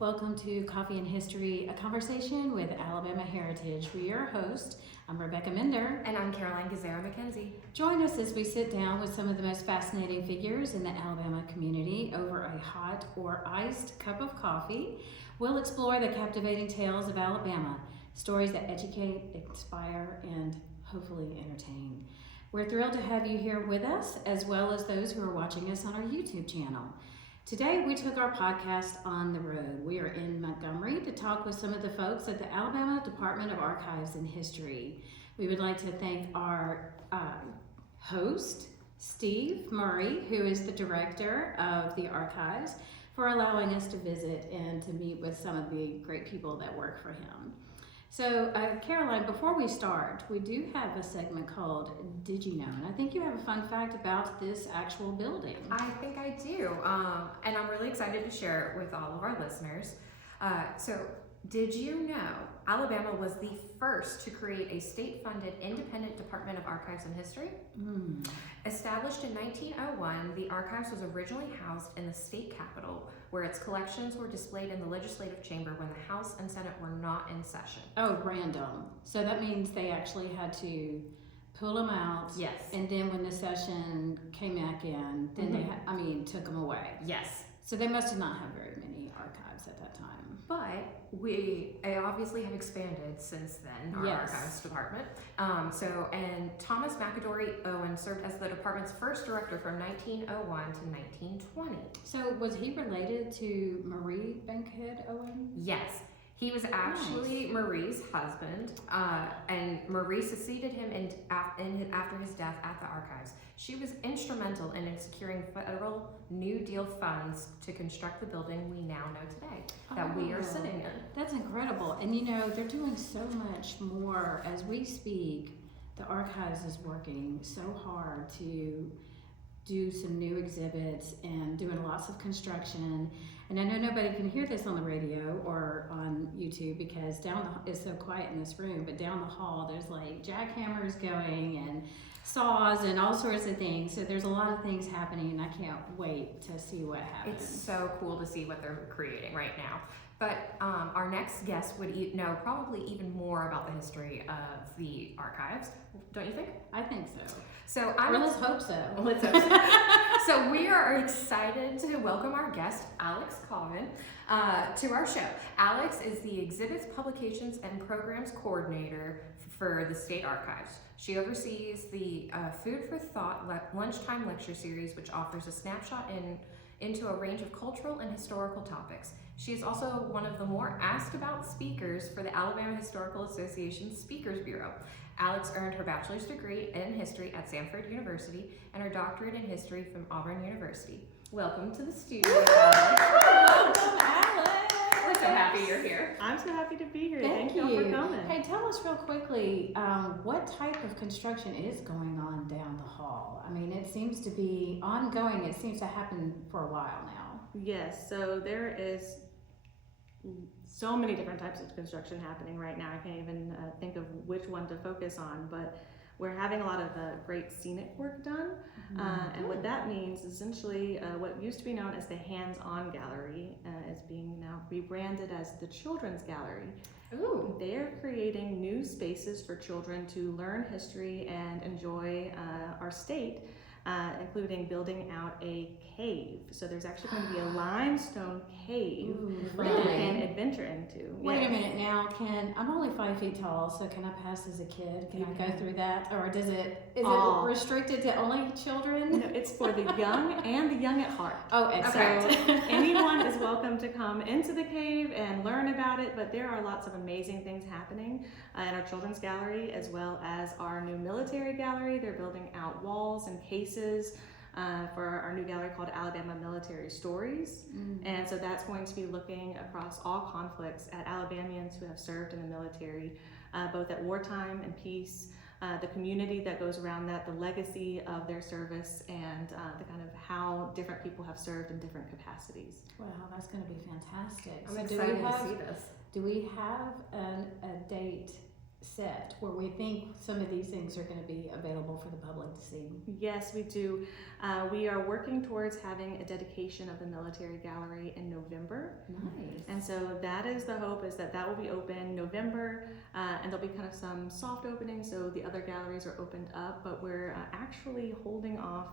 Welcome to Coffee and History, a conversation with Alabama Heritage. We are your host. I'm Rebecca Minder. And I'm Caroline Gazera-McKenzie. Join us as we sit down with some of the most fascinating figures in the Alabama community over a hot or iced cup of coffee. We'll explore the captivating tales of Alabama, stories that educate, inspire, and hopefully entertain. We're thrilled to have you here with us, as well as those who are watching us on our YouTube channel. Today, we took our podcast on the road. We are in Montgomery to talk with some of the folks at the Alabama Department of Archives and History. We would like to thank our host, Steve Murray, who is the director of the archives, for allowing us to visit and to meet with some of the great people that work for him. So, Caroline, before we start, we do have a segment called Did You Know? And I think you have a fun fact about this actual building. I think I do, and I'm really excited to share it with all of our listeners. So, did you know Alabama was the first to create a state-funded independent Department of Archives and History? Established in 1901, the archives was originally housed in the state capitol, where its collections were displayed in the legislative chamber when the House and Senate were not in session. Oh, random. So that means they actually had to pull them out. Yes. And then when the session came back in, then they took them away. Yes. So they must have not had very many archives at that time. But we obviously have expanded since then, our archives department. And Thomas McAdory Owen served as the department's first director from 1901 to 1920. So was he related to Marie Bankhead Owen? Yes. He was actually Marie's husband, and Marie succeeded him after his death at the archives. She was instrumental in securing federal New Deal funds to construct the building we now know today, that we are sitting in. That's incredible. And you know, they're doing so much more as we speak. The archives is working so hard to do some new exhibits and doing lots of construction. And I know nobody can hear this on the radio or on YouTube because it's so quiet in this room, but down the hall there's like jackhammers going and saws and all sorts of things. So there's a lot of things happening and I can't wait to see what happens. It's so cool to see what they're creating right now. But our next guest would know probably even more about the history of the archives, don't you think? I think so. So let's hope so. Let's hope so. So we are excited to welcome our guest, Alex Colvin, to our show. Alex is the Exhibits, Publications, and Programs Coordinator for the State Archives. She oversees the Food for Thought Lunchtime Lecture Series, which offers a snapshot into a range of cultural and historical topics. She is also one of the more asked about speakers for the Alabama Historical Association Speakers Bureau. Alex earned her bachelor's degree in history at Samford University and her doctorate in history from Auburn University. Welcome to the studio, Alex. Welcome, Alex. We're so happy you're here. I'm so happy to be here. Thank you you for coming. Hey, tell us real quickly, what type of construction is going on down the hall? I mean, it seems to be ongoing. It seems to happen for a while now. Yes, so there is so many different types of construction happening right now. I can't even think of which one to focus on, but we're having a lot of great scenic work done. And what that means, essentially, what used to be known as the hands-on gallery is being now rebranded as the Children's Gallery. Ooh. They are creating new spaces for children to learn history and enjoy our state, including building out a cave. So there's actually going to be a limestone cave that you can adventure into. Wait a minute now, I'm only 5 feet tall, so can I pass as a kid? Can I go through that? Or is it restricted to only children? No, it's for the young and the young at heart. Oh, excellent. So anyone is welcome to come into the cave and learn about it, but there are lots of amazing things happening in our children's gallery as well as our new military gallery. They're building out walls and cases for our new gallery called Alabama Military Stories. And so that's going to be looking across all conflicts at Alabamians who have served in the military, both at wartime and peace, the community that goes around that, the legacy of their service, and the kind of how different people have served in different capacities. Wow, that's going to be fantastic. I'm excited to see this. Do we have a date set where we think some of these things are going to be available for the public to see? Yes, we do. We are working towards having a dedication of the military gallery in November. Nice. And so that is the hope, is that will be open November, and there'll be kind of some soft openings, so the other galleries are opened up, but we're actually holding off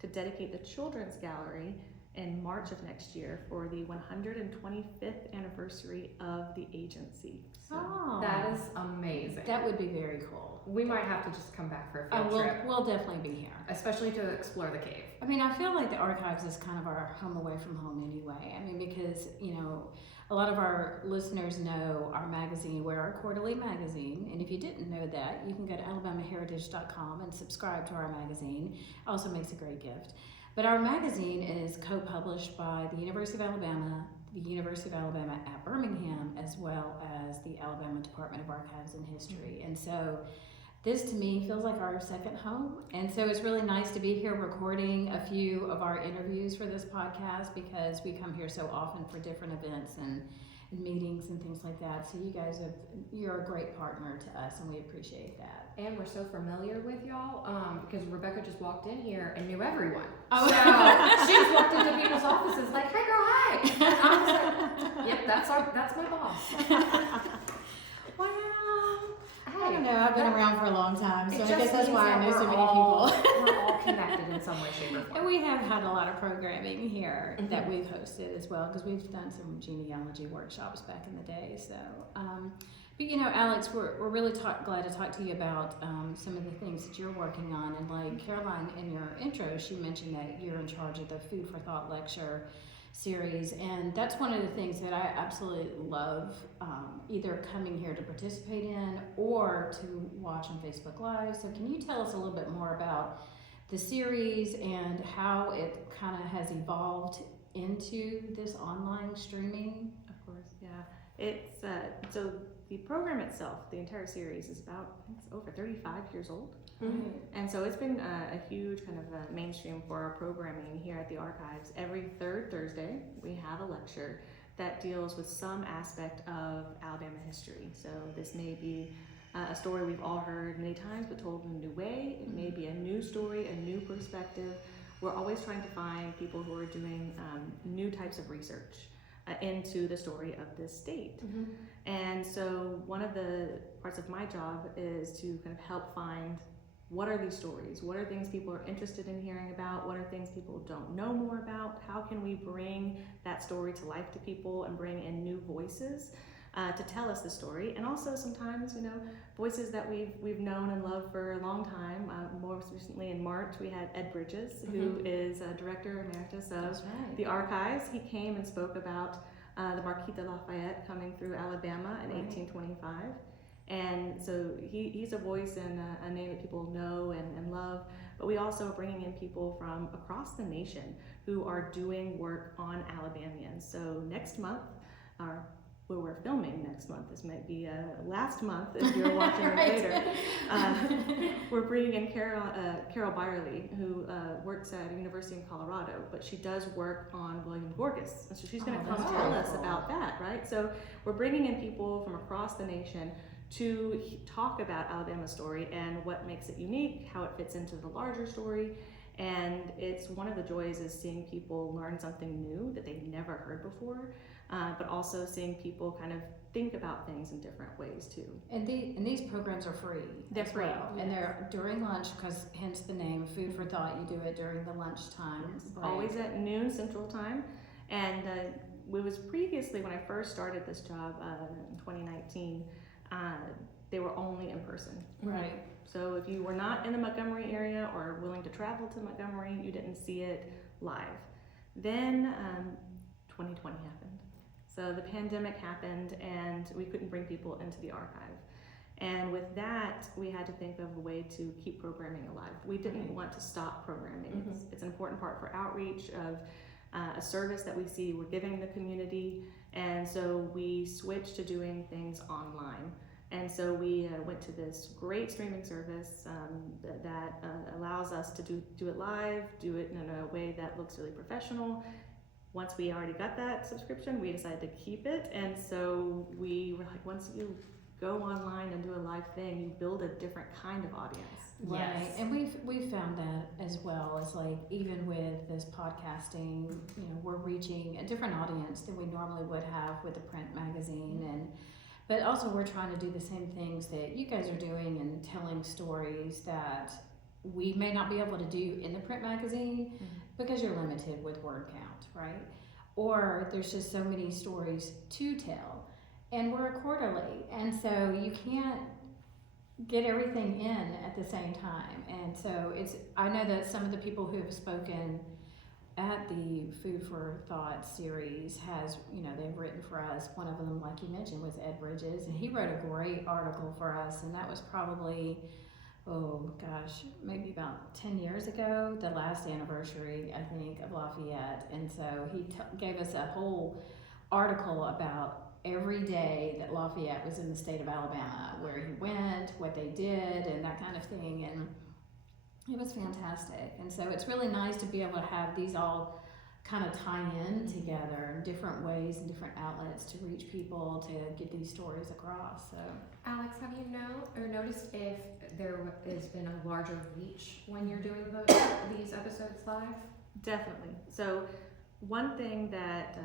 to dedicate the children's gallery in March of next year for the 125th anniversary of the agency. So Oh, That is amazing. that would be very cool. We might have to just come back for a field we'll, trip, we'll definitely be here. especially to explore the cave. I mean, I feel like the archives is kind of our home away from home anyway. I mean, because, you know, a lot of our listeners know our magazine. We're our quarterly magazine. And if you didn't know that, you can go to alabamaheritage.com and subscribe to our magazine. It also makes a great gift. But our magazine is co-published by the University of Alabama, the University of Alabama at Birmingham, as well as the Alabama Department of Archives and History. And so this to me feels like our second home. And so it's really nice to be here recording a few of our interviews for this podcast, because we come here so often for different events and meetings and things like that. So you're a great partner to us, and we appreciate that. And we're so familiar with y'all because Rebecca just walked in here and knew everyone. Oh. So she just walked into people's offices like, "Hey, girl, hi." And I was like, "Yep, that's my boss." Wow. Hey, I don't know. I've been around for a long time, so it I just guess that's means why I that know so we're many all- people. We're all connected in some way, shape, or And form. we have had a lot of programming here Mhm. that we've hosted as well, because we've done some genealogy workshops back in the day. So, but you know, Alex, we're really glad to talk to you about some of the things that you're working on. And like Caroline, in your intro, she mentioned that you're in charge of the Food for Thought lecture series, and that's one of the things that I absolutely love, either coming here to participate in or to watch on Facebook Live. So can you tell us a little bit more about the series and how it kind of has evolved into this online streaming? of course, yeah. It's so the program itself, the entire series, is about, I think it's over 35 years old. Mhm. And so it's been a huge kind of mainstream for our programming here at the archives. Every third Thursday, we have a lecture that deals with some aspect of Alabama history. So this may be a story we've all heard many times, but told in a new way. It may be a new story, a new perspective. We're always trying to find people who are doing new types of research into the story of this state. Mhm. And so one of the parts of my job is to kind of help find, what are these stories? What are things people are interested in hearing about? What are things people don't know more about? How can we bring that story to life to people and bring in new voices to tell us the story? And also sometimes, you know, voices that we've known and loved for a long time. Most recently in March, we had Ed Bridges, who is Director Emeritus of That's right. the Archives. He came and spoke about the Marquis de Lafayette coming through Alabama in Right. 1825. And so he's a voice and a name that people know and love. But we also are bringing in people from across the nation who are doing work on Alabamians. So next month, where we're filming next month, this might be last month if you're watching it Right. later, we're bringing in Carol Byerly, who works at a university in Colorado, but she does work on William Gorgas. And so she's going to come that's tell very us cool. about that, right? So we're bringing in people from across the nation to talk about Alabama's story and what makes it unique, how it fits into the larger story. And it's one of the joys is seeing people learn something new that they've never heard before, but also seeing people kind of think about things in different ways too. And these programs are free. They're as free, well. And yes. they're during lunch, because hence the name Food for Thought. You do it during the lunchtime break. Always at noon Central Time. And it was previously, when I first started this job in 2019, they were only in person. Right. So if you were not in the Montgomery area or willing to travel to Montgomery, you didn't see it live. Then 2020 happened. So the pandemic happened and we couldn't bring people into the archive. And with that, we had to think of a way to keep programming alive. We didn't want to stop programming. It's an important part for outreach of a service that we see we're giving the community. And so we switched to doing things online. And so we went to this great streaming service that allows us to do it live, do it in a way that looks really professional. Once we already got that subscription, we decided to keep it. And so we were like, once you go online and do a live thing, you build a different kind of audience. Right, Yes. and we've found that as well. As like even with this podcasting, you know, we're reaching a different audience than we normally would have with a print magazine, and but also we're trying to do the same things that you guys are doing and telling stories that we may not be able to do in the print magazine because you're limited with word count, right? Or there's just so many stories to tell, and we're a quarterly, and so you can't get everything in at the same time. And so I know that some of the people who have spoken at the Food for Thought series has, you know, they've written for us. One of them, like you mentioned, was Ed Bridges, and he wrote a great article for us, and that was probably, oh gosh, maybe about 10 years ago, the last anniversary, I think, of Lafayette. And so he gave us a whole article about every day that Lafayette was in the state of Alabama, where he went, what they did, and that kind of thing. And it was fantastic. And so it's really nice to be able to have these all kind of tie in together in different ways and different outlets to reach people to get these stories across. So Alex, have you noticed if there has been a larger reach when you're doing these episodes live? Definitely. So one thing that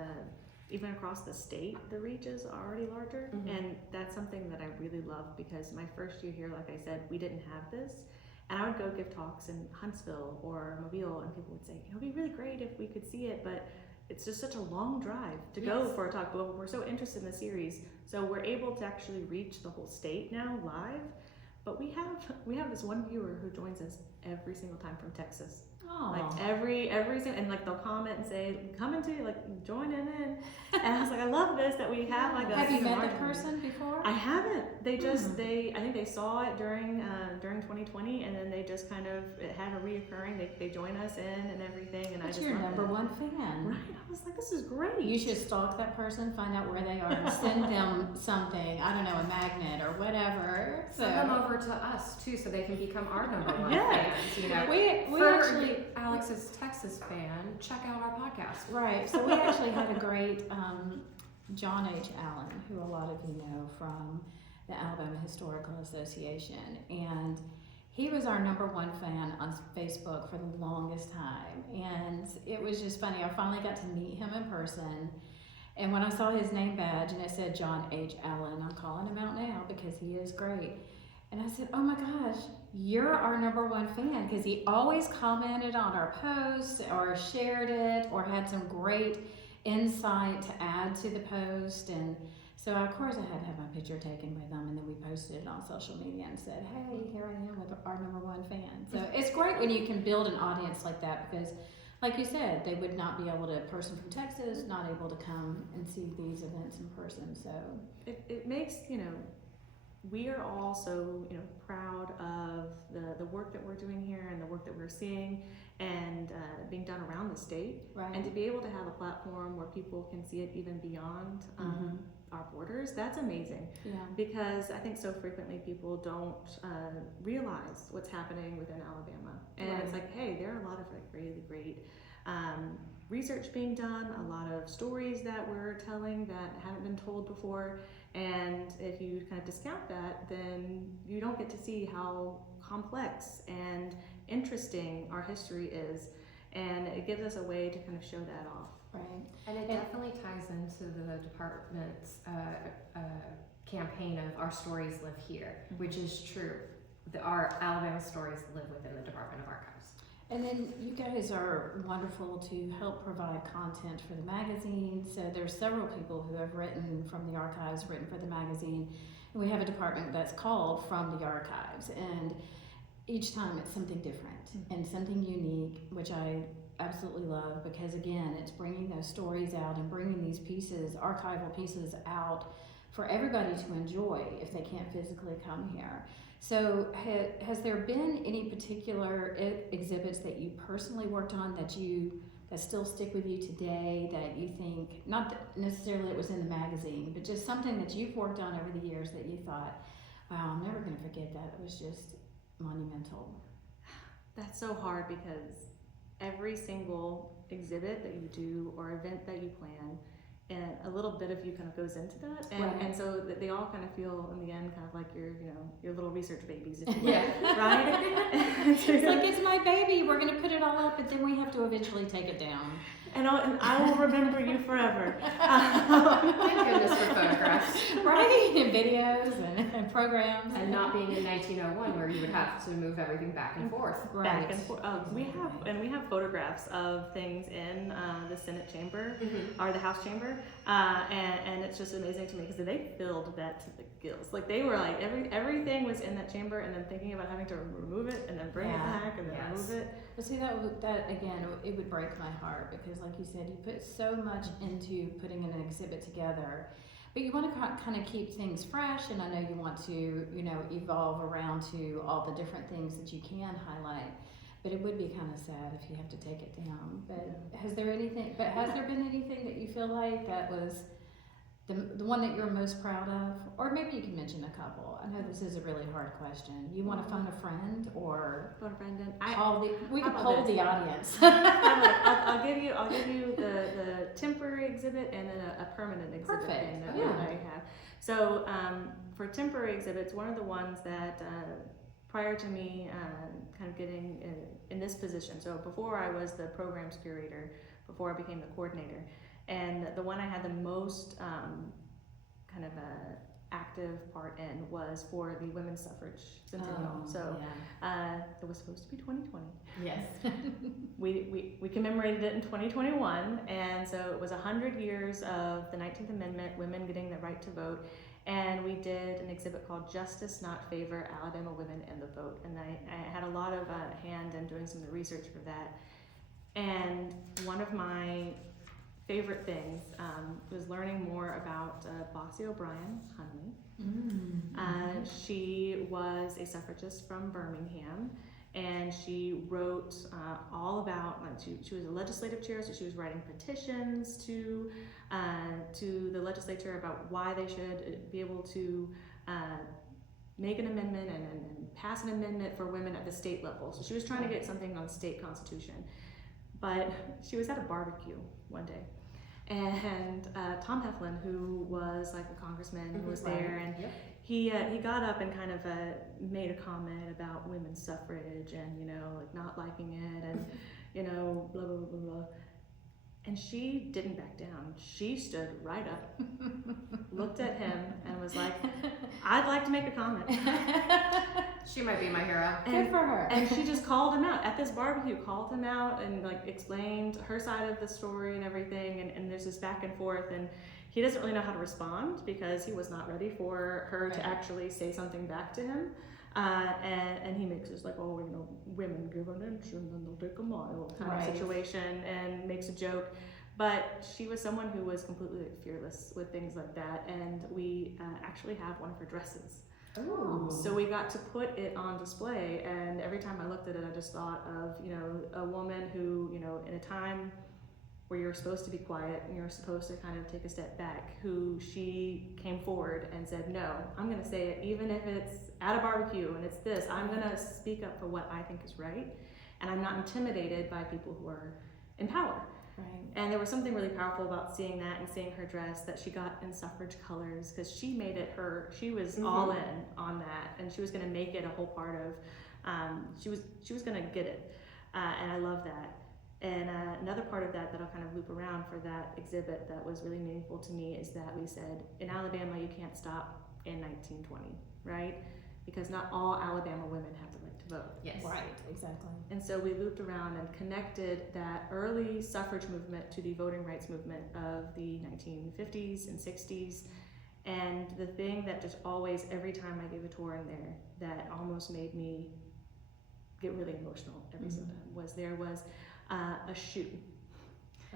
even across the state, the reach is already larger, and that's something that I really love, because my first year here, like I said, we didn't have this, and I would go give talks in Huntsville or Mobile, and people would say, it would be really great if we could see it, but it's just such a long drive to go for a talk. But we're so interested in the series, so we're able to actually reach the whole state now live. But we have this one viewer who joins us every single time from Texas. Like every single, and like they'll comment and say, come into, like, join in. And I was like, I love this that we have like a. have you met the person before? I haven't. They just I think they saw it during 2020, and then they just kind of, it had a reoccurring. They join us in and everything, and But I just you're love number it. one fan. Right. I was like, this is great. You should stalk that person, find out where they are, and send them something. I don't know, a magnet or whatever. So Send them over to us too, so they can become our number one Yeah. fans. You know, we for actually Alex's Texas fan, check out our podcast. right. So we actually had a great John H. Allen, who a lot of you know from the Alabama Historical Association, and he was our number one fan on Facebook for the longest time, and it was just funny. I finally got to meet him in person, and when I saw his name badge and it said John H. Allen, I'm calling him out now because he is great. And I said, oh my gosh, you're our number one fan, because he always commented on our posts or shared it or had some great insight to add to the post. And so of course I had to have my picture taken with them, and then we posted it on social media and said, hey, here I am with our number one fan. So it's great when you can build an audience like that, because like you said, they would not be able to, a person from Texas, not able to come and see these events in person. So it makes, you know, we are all so, you know, proud of the work that we're doing here and the work that we're seeing and being done around the state. right. And to be able to have a platform where people can see it even beyond our borders, that's amazing. Yeah. Because I think so frequently people don't realize what's happening within Alabama. And Right. it's like, hey, there are a lot of like really great research being done, a lot of stories that we're telling that haven't been told before. And if you kind of discount that, then you don't get to see how complex and interesting our history is. And it gives us a way to kind of show that off. Right. And it definitely ties into the department's campaign of Our Stories Live Here, which is true. Our Alabama stories live within the Department of Archives. And then you guys are wonderful to help provide content for the magazine. So there's several people who have written from the archives, written for the magazine. And we have a department that's called From the Archives. And each time it's something different and something unique, which I absolutely love, because again, it's bringing those stories out and bringing these pieces, archival pieces out for everybody to enjoy if they can't physically come here. So has there been any particular exhibits that you personally worked on that still stick with you today, that you think, not that necessarily it was in the magazine, but just something that you've worked on over the years that you thought, wow, I'm never going to forget that. It was just monumental. That's so hard, because every single exhibit that you do or event that you plan, and a little bit of you kind of goes into that, and, Right. and so that they all kind of feel in the end kind of like your little research babies, if you will, Yeah. right? It's like, it's my baby, we're gonna put it all up, but then we have to eventually take it down. And I will remember you forever. Thank goodness for photographs. Right, and videos and programs. And not being in 1901 where you would have to move everything back and forth. Back and forth. We have photographs of things in the Senate chamber or the House chamber, and it's just amazing to me because they filled that to the gills. Like they were like everything was in that chamber, and then thinking about having to remove it and then bring it back and then remove it. But see, that again, it would break my heart because, like you said, you put so much into putting an exhibit together, but you want to kind of keep things fresh, and I know you want to, evolve around to all the different things that you can highlight. But it would be kind of sad if you have to take it down. But has there been anything that you feel like that was the one that you're most proud of? Or maybe you can mention a couple. I know this is a really hard question. You want to phone a friend or Phone a friend, and we how could about poll this? the audience. I'll give you the temporary exhibit and then a permanent exhibit Perfect. thing that Yeah. I have. So for temporary exhibits, one of the ones that prior to me kind of getting in this position, so before I was the programs curator, before I became the coordinator, and the one I had the most kind of active part in was for the women's suffrage centennial. It was supposed to be 2020. Yes. We commemorated it in 2021, and so it was 100 years of the 19th Amendment, women getting the right to vote, and we did an exhibit called Justice Not Favor Alabama Women and the Vote, and I had a lot of hand in doing some of the research for that, and one of my favorite things was learning more about Bossy O'Brien Hunley. She was a suffragist from Birmingham, and she wrote all about, she was a legislative chair, so she was writing petitions to the legislature about why they should be able to make an amendment and pass an amendment for women at the state level. So she was trying to get something on state constitution. But she was at a barbecue one day, and Tom Heflin, who was like a congressman, was there, and he got up and kind of made a comment about women's suffrage and like not liking it and blah blah blah blah blah. And she didn't back down. She stood right up, looked at him, and was like, "I'd like to make a comment." She might be my hero. Good for her. And she just called him out at this barbecue, called him out and like explained her side of the story and everything. And there's this back and forth, and he doesn't really know how to respond because he was not ready for her to actually say something back to him. And he makes this like, women give an inch and then they'll take a mile kind of situation, and makes a joke. But she was someone who was completely fearless with things like that, and we actually have one of her dresses. Ooh. So we got to put it on display, and every time I looked at it, I just thought of, a woman who, in a time where you're supposed to be quiet and you're supposed to kind of take a step back, who she came forward and said, no, I'm going to say it, even if it's at a barbecue and it's this, I'm going to speak up for what I think is right, and I'm not intimidated by people who are in power. Right. And there was something really powerful about seeing that and seeing her dress that she got in suffrage colors, because she made it she was all in on that, and she was going to make it a whole part of, she was going to get it, and I love that. And another part of that I'll kind of loop around for that exhibit that was really meaningful to me is that we said, in Alabama, you can't stop in 1920, right? Because not all Alabama women have the right to vote. Yes. Right, exactly. And so we looped around and connected that early suffrage movement to the voting rights movement of the 1950s and 60s. And the thing that just always, every time I gave a tour in there, that almost made me get really emotional every single time, was there was a shoe.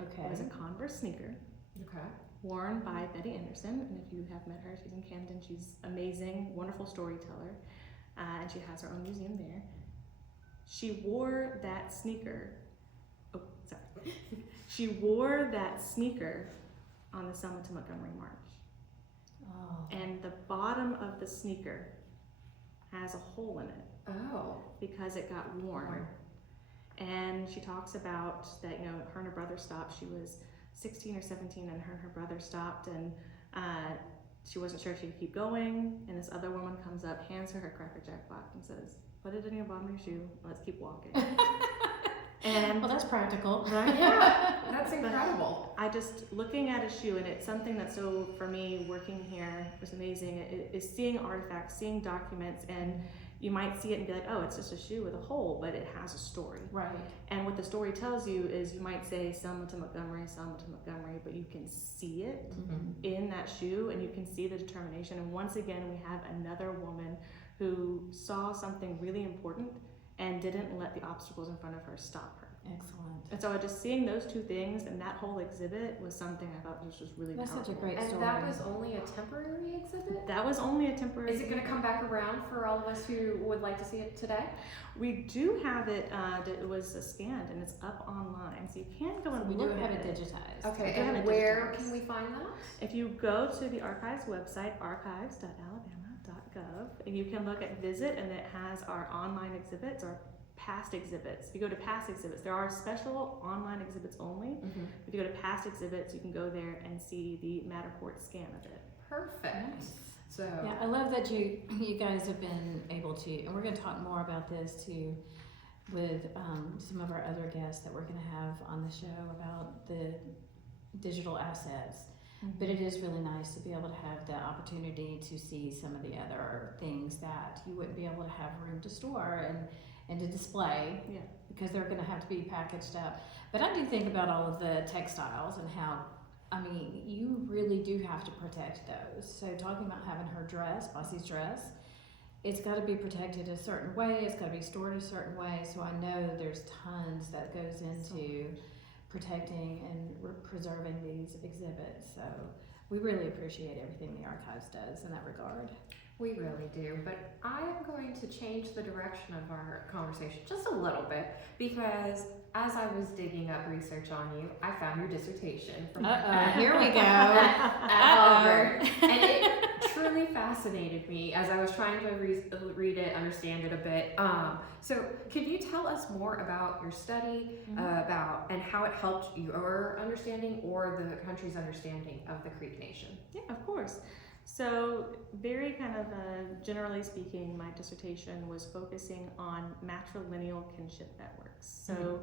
Okay. It was a Converse sneaker. Okay. Worn by Betty Anderson, and if you have met her, she's in Camden. She's amazing, wonderful storyteller, and she has her own museum there. She wore that sneaker. Oh, sorry. She wore that sneaker on the Selma to Montgomery March, and the bottom of the sneaker has a hole in it because it got worn. And she talks about that, her and her brother stopped. She was 16 or 17, and her brother stopped, and she wasn't sure if she could keep going. And this other woman comes up, hands her Cracker Jack box, and says, "Put it in your bottom of your shoe. Let's keep walking." And Well, that's practical. right? Yeah, that's incredible. I just looking at a shoe, and it's something that so for me working here was amazing. It is seeing artifacts, seeing documents, and you might see it and be like, oh, it's just a shoe with a hole, but it has a story. Right. And what the story tells you is you might say Selma to Montgomery, but you can see it in that shoe, and you can see the determination. And once again, we have another woman who saw something really important and didn't let the obstacles in front of her stop her. Excellent. And so just seeing those two things and that whole exhibit was something I thought was just really That's powerful. such a great And story. that was only a temporary exhibit? That was only a temporary. Is it going to come back around for all of us who would like to see it today? We do have it. It was scanned and it's up online, so you can go and We do look have at it digitized. Okay, We do have and it where digitized. can we find that? If you go to the archives website, archives.alabama.gov, and you can look at visit, and it has our online exhibits, our past exhibits. If you go to past exhibits, there are special online exhibits only. If you go to past exhibits, you can go there and see the Matterport scan of it. Perfect. Nice. So, Yeah, I love that you guys have been able to, and we're going to talk more about this too with some of our other guests that we're going to have on the show about the digital assets. But it is really nice to be able to have the opportunity to see some of the other things that you wouldn't be able to have room to store and to display, Yeah. because they're going to have to be packaged up. But I do think about all of the textiles and how, I mean, you really do have to protect those. So talking about having her dress, Bossy's dress, it's got to be protected a certain way. It's got to be stored a certain way. So I know there's tons that goes into protecting and preserving these exhibits. So we really appreciate everything the archives does in that regard. we really do, but I am going to change the direction of our conversation just a little bit, because as I was digging up research on you, I found your dissertation from Here we go. at Harvard, and it truly fascinated me as I was trying to read it, understand it a bit. So could you tell us more about your study, about and how it helped your understanding or the country's understanding of the Creek Nation? Yeah, of course. So very kind of generally speaking, my dissertation was focusing on matrilineal kinship networks. So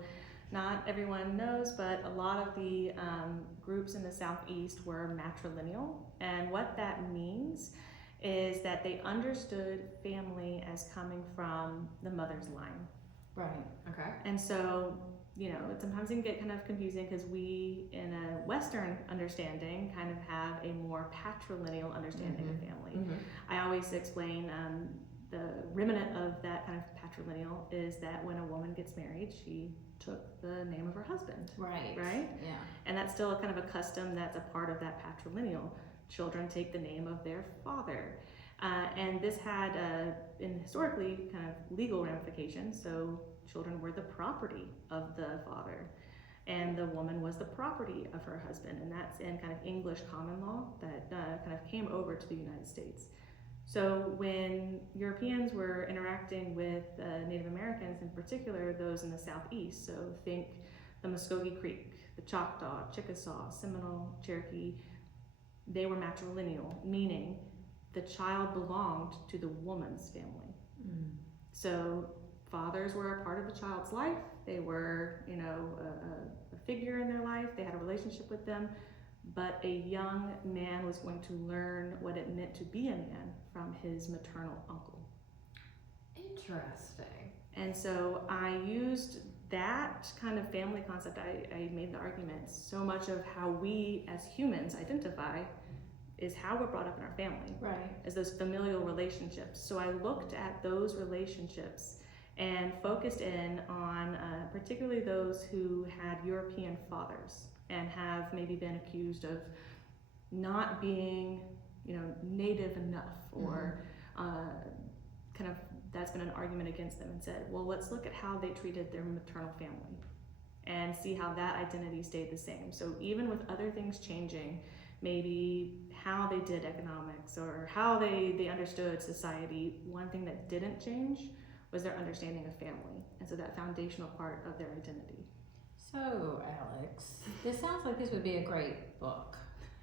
not everyone knows, but a lot of the groups in the Southeast were matrilineal. And what that means is that they understood family as coming from the mother's line. Right. Okay. And so, you know, sometimes it can get kind of confusing because we, in a Western understanding, kind of have a more patrilineal understanding of family. I always explain the remnant of that kind of patrilineal is that when a woman gets married, she took the name of her husband. Right. Right? Yeah. And that's still a kind of a custom that's a part of that patrilineal. Children take the name of their father. And this had, in historically, kind of legal ramifications. So children were the property of the father, and the woman was the property of her husband. And that's in kind of English common law that kind of came over to the United States. So when Europeans were interacting with Native Americans, in particular those in the Southeast, so think the Muskogee Creek, the Choctaw, Chickasaw, Seminole, Cherokee, they were matrilineal, meaning the child belonged to the woman's family. So fathers were a part of the child's life. They were, you know, a figure in their life. They had a relationship with them. But a young man was going to learn what it meant to be a man from his maternal uncle. Interesting. And so I used that kind of family concept. I made the argument so much of how we as humans identify is how we're brought up in our family. Right. As those familial relationships. So I looked at those relationships and focused in on particularly those who had European fathers and have maybe been accused of not being, you know, native enough, or kind of that's been an argument against them, and said, well, let's look at how they treated their maternal family and see how that identity stayed the same. So even with other things changing, maybe how they did economics or how they understood society, one thing that didn't change was their understanding of family. And so that foundational part of their identity. So, Alex, this sounds like this would be a great book.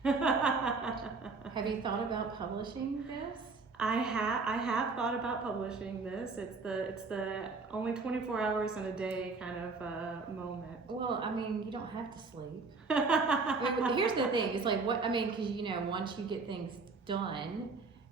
Have you thought about publishing this? I have thought about publishing this. It's the only 24 hours in a day kind of moment. Well, I mean, you don't have to sleep. But here's the thing: it's like what I mean, because once you get things done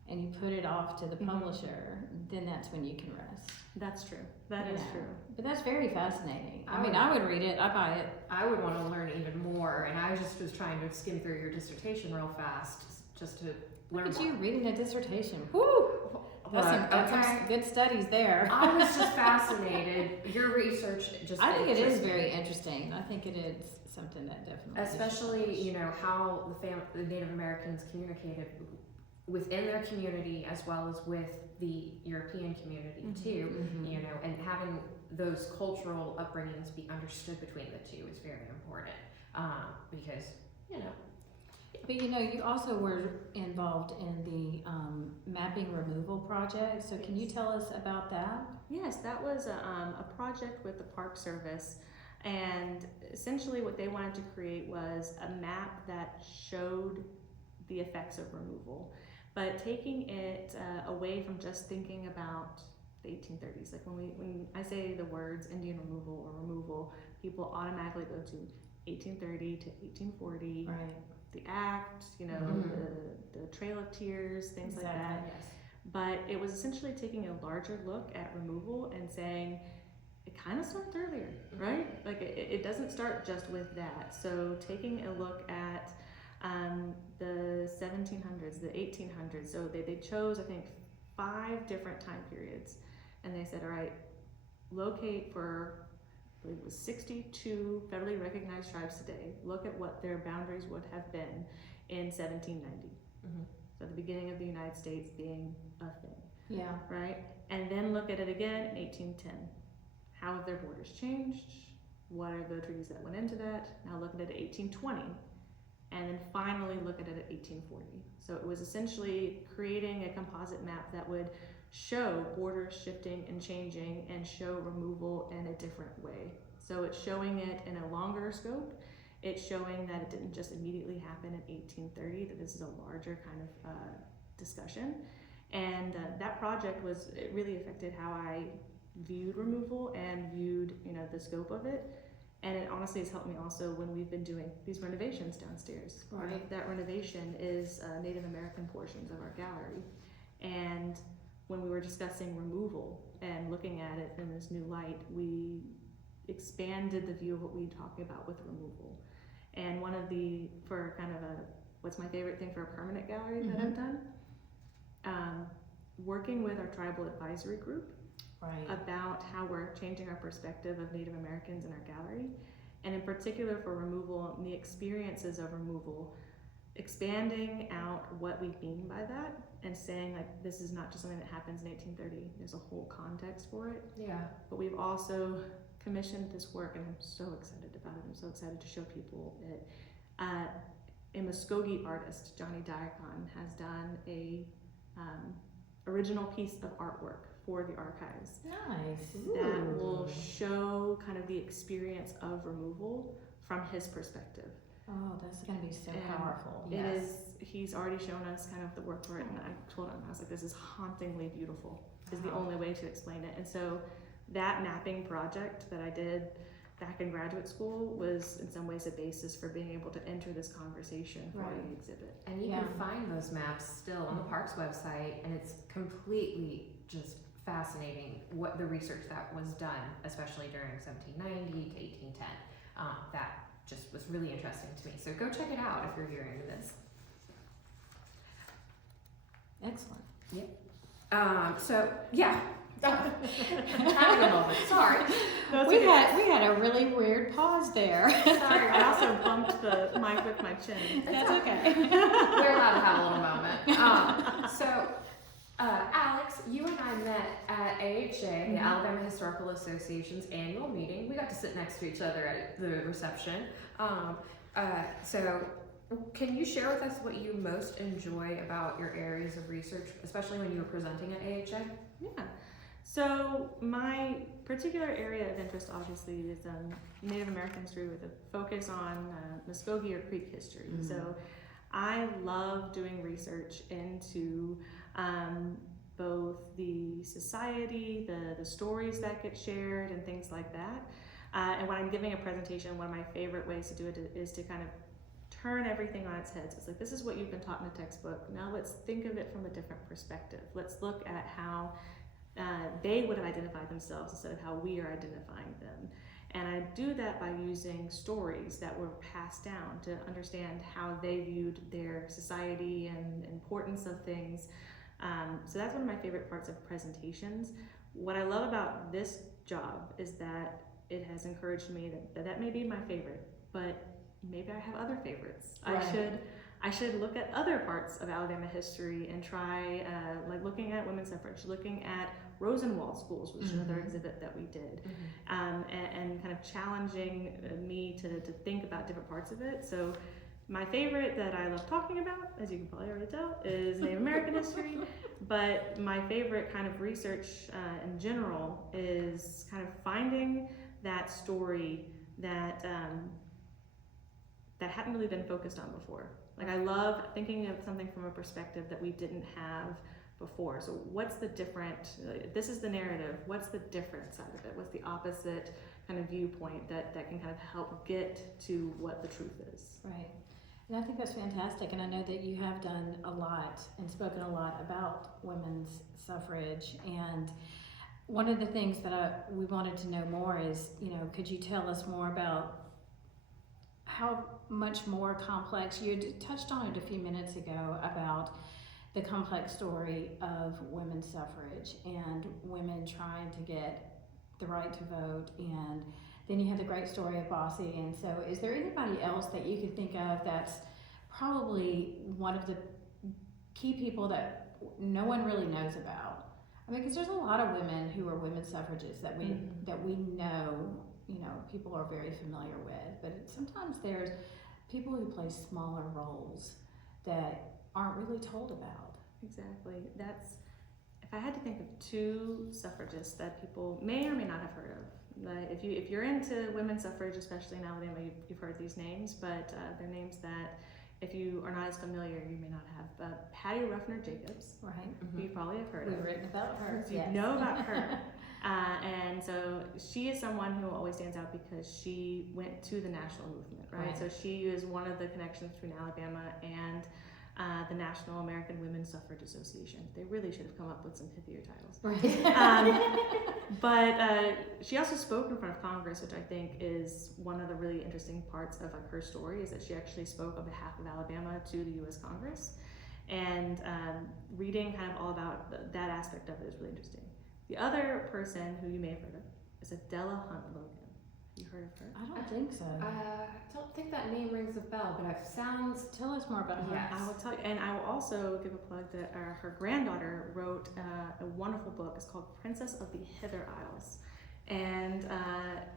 and you put it off to the publisher, then that's when you can rest. That's true. That is true. But that's very fascinating. I mean, I would read it. I buy it. I would want to learn even more, and I just was trying to skim through your dissertation real fast just to learn Look at more. you reading a dissertation. Woo! That's some good studies there. I was just fascinated. Your research just I think it is interested me. very interesting. I think it is something that definitely. Especially, how the Native Americans communicated within their community as well as with the European community too. Mhm. And having those cultural upbringings be understood between the two is very important. Because But you also were involved in the mapping removal project. So can you tell us about that? Yes, that was a project with the Park Service, and essentially what they wanted to create was a map that showed the effects of removal, but taking it away from just thinking about the 1830s. Like when I say the words Indian removal or removal, people automatically go to 1830 to 1840. Right. The Act, the Trail of Tears, things like that. Yes. But it was essentially taking a larger look at removal and saying it kind of starts earlier, right? Like it doesn't start just with that. So taking a look at the 1700s, the 1800s. So they chose, I think, 5 different time periods, and they said, all right, locate for, I believe it was 62 federally recognized tribes today. Look at what their boundaries would have been in 1790. So the beginning of the United States being a thing. Yeah. Right? And then look at it again in 1810. How have their borders changed? What are the treaties that went into that? Now look at it at 1820. And then finally look at it at 1840. So it was essentially creating a composite map that would show borders shifting and changing and show removal in a different way. So it's showing it in a longer scope. It's showing that it didn't just immediately happen in 1830, that this is a larger kind of discussion. And that project it really affected how I viewed removal and viewed, the scope of it. And it honestly has helped me also when we've been doing these renovations downstairs. Right. That renovation is Native American portions of our gallery. And when we were discussing removal and looking at it in this new light, we expanded the view of what we talked about with removal. And for kind of what's my favorite thing for a permanent gallery that I've done, working with our tribal advisory group about how we're changing our perspective of Native Americans in our gallery, and in particular for removal and the experiences of removal, expanding out what we mean by that and saying like this is not just something that happens in 1830, there's a whole context for it. Yeah. But we've also commissioned this work, and I'm so excited about it. I'm so excited to show people it. A Muskogee artist, Johnny Diacon, has done a original piece of artwork for the archives. Nice. That will show kind of the experience of removal from his perspective. Oh, that's going to be so And powerful. It is. He's already shown us kind of the work for it, and I told him, I was like, this is hauntingly beautiful, is the only way to explain it. And so that mapping project that I did back in graduate school was in some ways a basis for being able to enter this conversation for the exhibit. And you can find those maps still on the park's website, and it's completely just fascinating what the research that was done, especially during 1790 to 1810. That just was really interesting to me. So go check it out if you're hearing this. Excellent. Having a moment. Sorry. We had a really weird pause there. Sorry, I also bumped the mic with my chin. That's okay. We're allowed to have a little moment. Alex, you and I met at AHA, the Alabama Historical Association's annual meeting. We got to sit next to each other at the reception. So can you share with us what you most enjoy about your areas of research, especially when you were presenting at AHA? Yeah. So my particular area of interest obviously is Native American history with a focus on Muskogee or Creek history. Mm-hmm. So I love doing research into both the society, the stories that get shared and things like that. And when I'm giving a presentation, one of my favorite ways to do it is to kind of turn everything on its head. So it's like, this is what you've been taught in the textbook. Now let's think of it from a different perspective. Let's look at how they would have identified themselves instead of how we are identifying them. And I do that by using stories that were passed down to understand how they viewed their society and importance of things. So that's one of my favorite parts of presentations. What I love about this job is that it has encouraged me that may be my favorite, but maybe I have other favorites. Right. I should look at other parts of Alabama history and try, like looking at women's suffrage, looking at Rosenwald schools, which is another exhibit that we did, and kind of challenging me to think about different parts of it. So my favorite that I love talking about, as you can probably already tell, is Native American history, but my favorite kind of research in general is kind of finding that story that hadn't really been focused on before. Like, I love thinking of something from a perspective that we didn't have before. So what's the different, this is the narrative, what's the different side of it? What's the opposite kind of viewpoint that can kind of help get to what the truth is? Right. And I think that's fantastic. And I know that you have done a lot and spoken a lot about women's suffrage. And one of the things that we wanted to know more is, could you tell us more about how much more complex, you had touched on it a few minutes ago about the complex story of women's suffrage and women trying to get the right to vote, and then you have the great story of Bossy. And so is there anybody else that you could think of that's probably one of the key people that no one really knows about? I mean, because there's a lot of women who are women's suffragists that we know, people are very familiar with, but sometimes there's people who play smaller roles that aren't really told about. Exactly. If I had to think of two suffragists that people may or may not have heard of. If you're into women's suffrage, especially in Alabama, you've heard these names, but they're names that if you are not as familiar, you may not have. Patty Ruffner Jacobs, Right. you probably have heard of. We've written about her. You know about her. And so she is someone who always stands out because she went to the national movement, right? So she is one of the connections between Alabama and the National American Women's Suffrage Association. They really should have come up with some pithier titles. Right. But she also spoke in front of Congress, which I think is one of the really interesting parts of her story, is that she actually spoke on behalf of Alabama to the U.S. Congress. And reading kind of all about that aspect of it is really interesting. The other person who you may have heard of is Adela Hunt Logan. You heard of her? I don't think so. I don't think that name rings a bell, but it sounds. Tell us more about her. Yes. I will tell you, and I will also give a plug that her granddaughter wrote a wonderful book. It's called Princess of the Hither Isles. And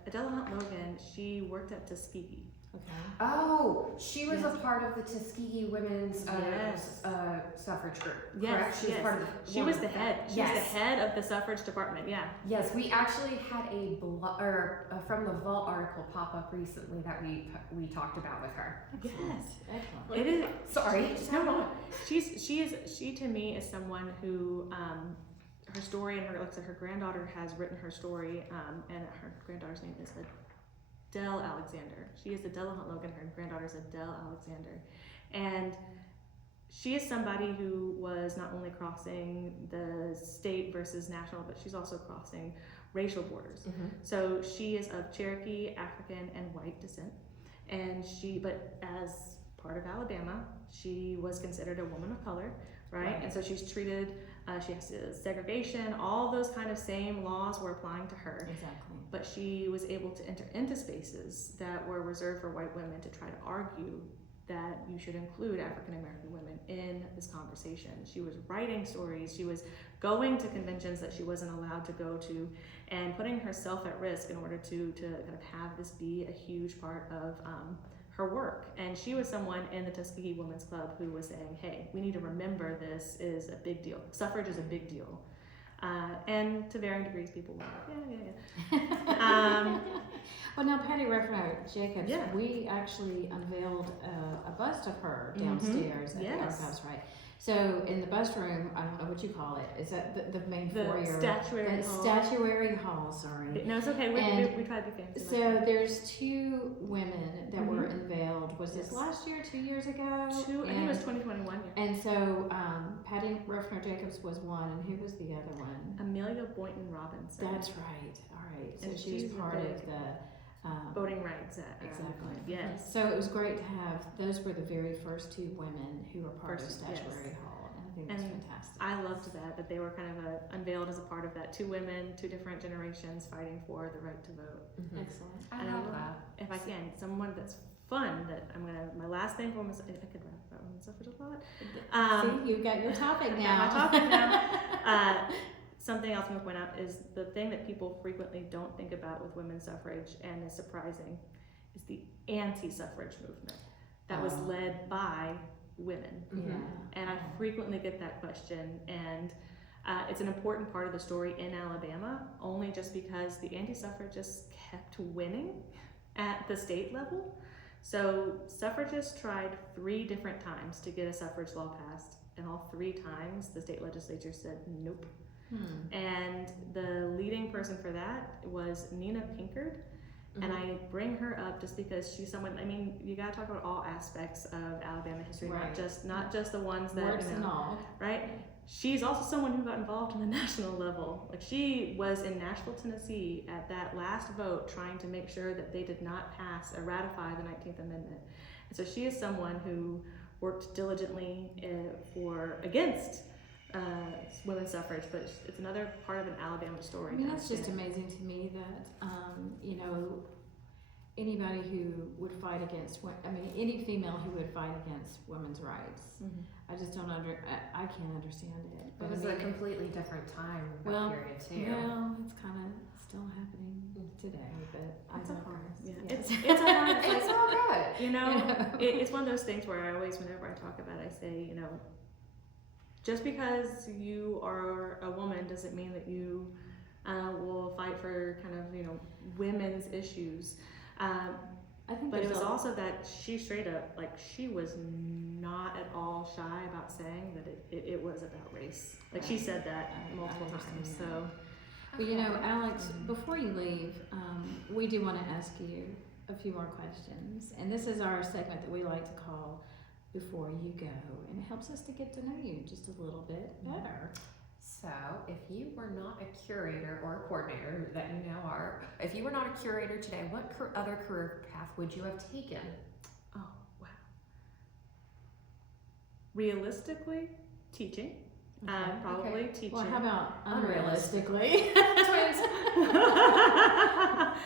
Adela Hunt Logan, she worked at Tuskegee. Okay. Oh, she was Yes. a part of the Tuskegee women's Yes. suffrage group. Yes, Correct? She was yes. part of the. She was the head. She was Yes. the head of the suffrage department. Yeah. Yes, we actually had a from the Vault article pop up recently that we talked about with her. Yes. Excellent. It is. Sorry. No. She to me is someone who her story and her granddaughter has written her story, and her granddaughter's name is Adele Alexander. She is Adela Hunt Logan. Her granddaughter is Adele Alexander, and she is somebody who was not only crossing the state versus national, but she's also crossing racial borders. Mm-hmm. So she is of Cherokee, African, and white descent, but as part of Alabama, she was considered a woman of color, right? And so she's treated, she has segregation, all those kind of same laws were applying to her. Exactly. But she was able to enter into spaces that were reserved for white women to try to argue that you should include African American women in this conversation. She was writing stories, she was going to conventions that she wasn't allowed to go to, and putting herself at risk in order to kind of have this be a huge part of her work. And she was someone in the Tuskegee Women's Club who was saying, hey, we need to remember this is a big deal. Suffrage is a big deal. And to varying degrees, people were like, yeah. Well, now Patty Ruffner Jacobs, Yeah. we actually unveiled a bust of her downstairs at the Yes. archives, right? So in the bust room, I don't know what you call it. Is that the main The foyer? statuary The hall. statuary hall. Sorry. No, it's okay. And we tried to be fancy. So there's two women that were Mhm. unveiled. Was this Yes. last year, 2 years ago? I think it And- was 2021. Yeah. And so Patty Ruffner Jacobs was one, and who was the other one? Amelia Boynton Robinson. That's right. All right. So And she was she's part the of the voting rights at exactly. Yes. So it was great to have. Those were the very first two women who were part of Yes. Statuary Hall, and I think that's And fantastic. I loved that they were kind of unveiled as a part of that. Two women, two different generations fighting for the right to vote. Excellent. I And love that. If I can, someone that's fun that my last thing for women's, I could wrap about women's suffrage a lot. See, you've got your topic I now. got my topic now. Something else I'm going to point out is the thing that people frequently don't think about with women's suffrage and is surprising is the anti-suffrage movement that was led by women. Yeah. And I frequently get that question, and it's an important part of the story in Alabama, only just because the anti-suffragists kept winning at the state level. So suffragists tried 3 different times to get a suffrage law passed, and all 3 times the state legislature said nope. And the leading person for that was Nina Pinkard. And I bring her up just because she's someone, I mean, you gotta talk about all aspects of Alabama history, Right. not just the ones that, Words you know, and all. right? She's also someone who got involved on the national level. Like, she was in Nashville, Tennessee at that last vote trying to make sure that they did not pass or ratify the 19th Amendment. And so she is someone who worked diligently against women's suffrage, but it's another part of an Alabama story. I mean, to that's just understand. amazing to me that, you know, anybody who would fight against, any female who would fight against women's rights. I just don't I can't understand it. It But was I a mean, completely different time Well, period too. well, it's kind of still happening today, but It's I a digress. hard, yeah. Yes. It's a hard, It's all good. you know, it's one of those things where I always, whenever I talk about it, I say, you know, just because you are a woman doesn't mean that you will fight for kind of, you know, women's issues. I think But it there's was a- also that she straight up, like, she was not at all shy about saying that it was about race. Like, she said that multiple times, so. But you know, Alex, before you leave, we do want to ask you a few more questions. And this is our segment that we like to call Before You Go. And it helps us to get to know you just a little bit better. So, if you were not a curator or a coordinator that you now are, if you were not a curator today, what other career path would you have taken? Oh, wow. Realistically, teaching. Probably teaching. Well, how about Unrealistic. unrealistically? Twins.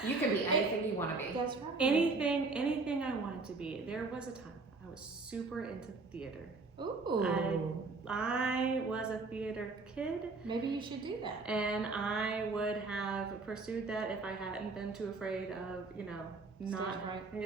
You can be anything you want to be. That's right. Anything I wanted to be. There was a time I was super into theater. Ooh. I was a theater kid, Maybe you should do that. and I would have pursued that if I hadn't been too afraid of, you know, not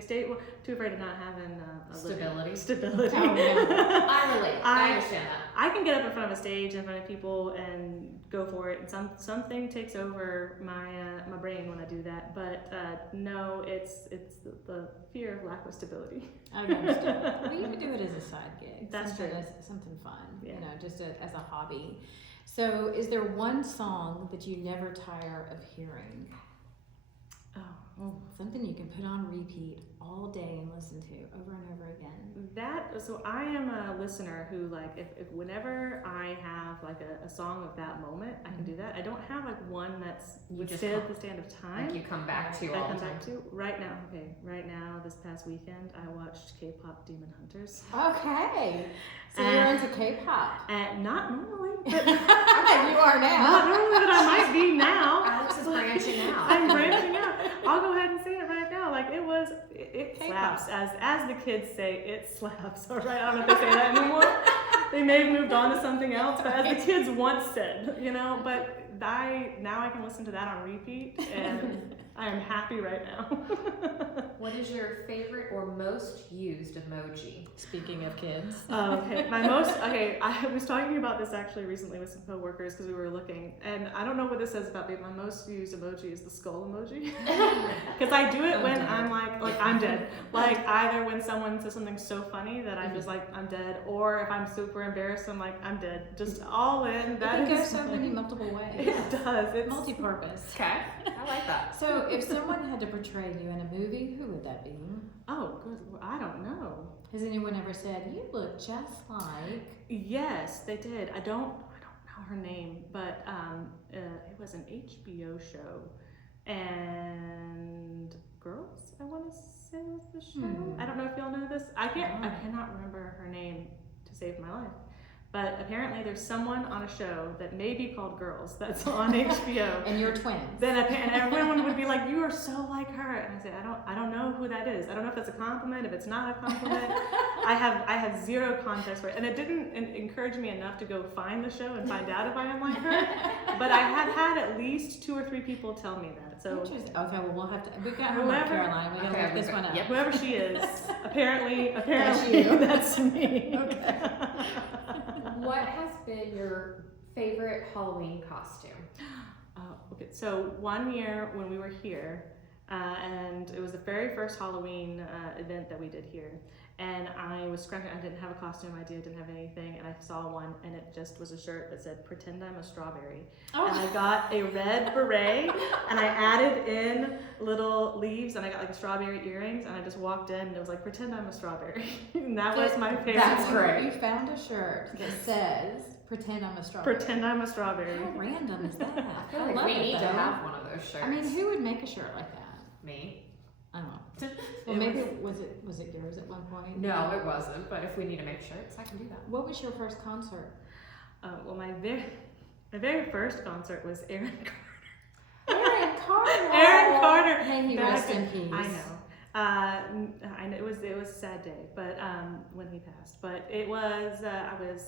too afraid of not having a living. Stability. Oh, yeah. I relate. I understand that. I can get up in front of a stage in front of people and go for it, and something takes over my brain when I do that. But no, it's the fear of lack of stability. I understand. Well, you can do it as a side gig. That's true. Something fun, Yeah. you know, just as a hobby. So, is there one song that you never tire of hearing? Oh, Something you can put on repeat all day and listen to over and over again. so I am a listener who, like, if whenever I have like a song of that moment, I can do that. I don't have like one that's You just withstood come- the stand of time. Like you come back to I all come the time. back to right now. This past weekend, I watched K-pop Demon Hunters. Okay. So you're into K-pop. Not normally, but Okay, you are not now. normally, but I might be now. Alex is branching out. I'm branching out. I'll go ahead and say it right now. Like, it K-pop. slaps. As the kids say, it slaps. All right, I don't know if they say that anymore. They may have moved on to something else, but as the kids once said, you know. But now I can listen to that on repeat, and I am happy right now. What is your favorite or most used emoji? Speaking of kids. Okay, I was talking about this actually recently with some coworkers because we were looking, and I don't know what this says about me. My most used emoji is the skull emoji. Because I do it when I'm like I'm dead. Like either when someone says something so funny that I'm just like, I'm dead, or if I'm super embarrassed, I'm like, I'm dead. Just all in. That goes so many multiple ways. It does. It's multi-purpose. Okay, I like that. So if someone had to portray you in a movie, who would that be? Oh, good. I don't know. Has anyone ever said, you look just like... Yes, they did. I don't know her name, but it was an HBO show, and Girls, I want to say was the show. I don't know if y'all know this. I cannot remember her name to save my life. But apparently there's someone on a show that may be called Girls that's on HBO. And you're twins. And everyone would be like, you are so like her. And I say, I don't know who that is. I don't know if that's a compliment, if it's not a compliment. I have zero context for it. And it didn't encourage me enough to go find the show and find out if I am like her. But I have had at least 2 or 3ee people tell me that. So interesting. Okay, well we'll have to, we've got her Whoever- Caroline, we gotta look this one up. Yep. whoever she is, apparently That's you. that's me. Okay. What has been your favorite Halloween costume? Okay, so one year when we were here, and it was the very first Halloween event that we did here, and I was scratching. I didn't have a costume idea, didn't have anything, and I saw one, and it just was a shirt that said "Pretend I'm a Strawberry," and I got a red beret, and I added in little leaves, and I got like a strawberry earrings, and I just walked in, and it was like "Pretend I'm a Strawberry," and that was my favorite. That's one. great. You found a shirt that says, pretend I'm a strawberry. Pretend I'm a strawberry. How random is that? I feel I like love we it, need to though. have one of those shirts. I mean, who would make a shirt like that? Me? I don't know. Well, maybe was it yours at one point? No, it wasn't. But if we need to make shirts, I can do that. What was your first concert? Well, my very first concert was Aaron Aaron Carter. Aaron Carter. May he Back rest in peace. I know. I know it was a sad day, but when he passed. But it was I was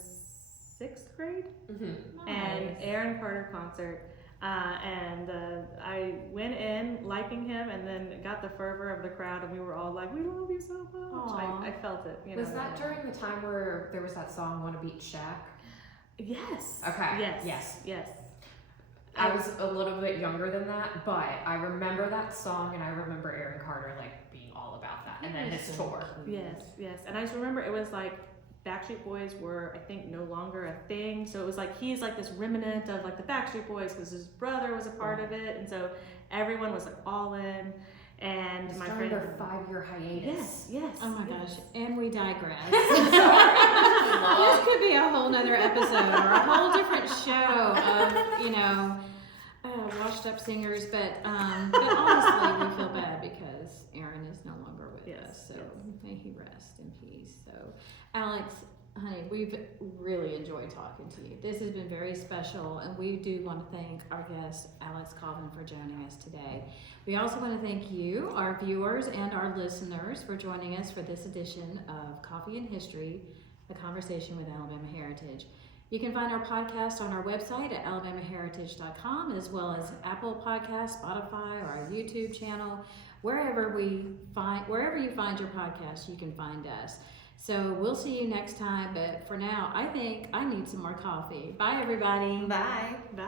6th grade, and Nice. Aaron Carter concert. And I went in liking him, and then got the fervor of the crowd, and we were all like, "We love you so much." I felt it. You Was know, that during the time where there was that song "Wanna Beat Shaq"? Yes. Okay. Yes. I was a little bit younger than that, but I remember that song, and I remember Aaron Carter like being all about that, and then his tour. Yes. And I just remember it was like Backstreet Boys were, I think, no longer a thing. So it was like he's like this remnant of like the Backstreet Boys because his brother was a part of it, and so everyone was like all in. And It's my during friend, their 5-year hiatus. yes. Oh my yes. gosh, and we digress. This could be a whole nother episode or a whole different show of, washed up singers, but honestly, we feel bad because Aaron is no longer with us, so may he rest in peace. So, Alex, honey, we've really enjoyed talking to you. This has been very special, and we do want to thank our guest, Alex Colvin, for joining us today. We also want to thank you, our viewers and our listeners, for joining us for this edition of Coffee and History, a conversation with Alabama Heritage. You can find our podcast on our website at alabamaheritage.com, as well as Apple Podcasts, Spotify, or our YouTube channel. Wherever you find your podcast, you can find us. So we'll see you next time, but for now, I think I need some more coffee. Bye, everybody. Bye. Bye.